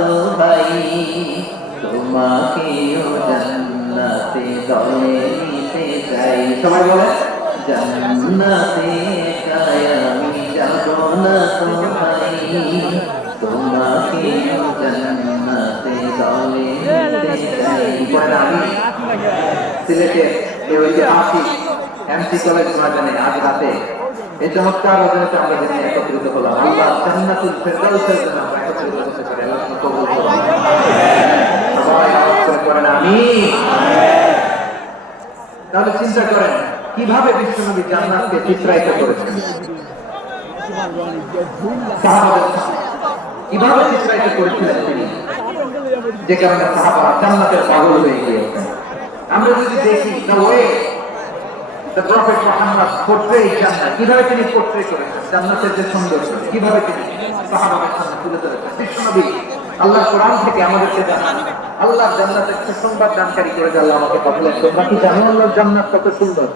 তো ভাই তোমাকেও জান্নাতে দলে নিতে চাই। সবাই বলে জান্নাতে একাই আমি যাব না তো ভাই তোমাকেও জান্নাতে দলে নিতে চাই। পরে আমি সিলেটে এই ঐতিহাসিক এমসি কলেজ ময়দানে আজ রাতে এই চমৎকার রজনীতে আমরা জেনে একত্রিত হলাম। আল্লাহ জান্নাতুল ফেরদাউসের জন্য আমরা একত্রিত হতে পারি। আল্লাহ কবুল করুন। সবাই আওয়াজ করে পড়েন আমিন। তাহলে চিন্তা করেন কিভাবে বিশ্বনবী জান্নাতকে চিত্রায়িত করেছেন, সাহাবাদের কিভাবে চিত্রায়িত করেছিলেন তিনি, যে কারণে সাহাবারা জান্নাতের পাগল হয়ে গিয়েছেন। আমরা যদি দেখি the way the Prophet Muhammad portrayed জান্নাত, কিভাবে তিনি পোর্ট্রে করেছেন জান্নাতের যে সৌন্দর্য, কিভাবে তিনি সাহাবাদের সামনে তুলে ধরেছেন। বিশ্বনবী আল্লাহ কোরআন থেকে আমাদেরকে জানান, আল্লাহ জান্নাতের সুসংবাদ দানকারী করে। আল্লাহ আমাকে বলেন তোমরা কি জানো আল্লাহর জান্নাত কত সুন্দর?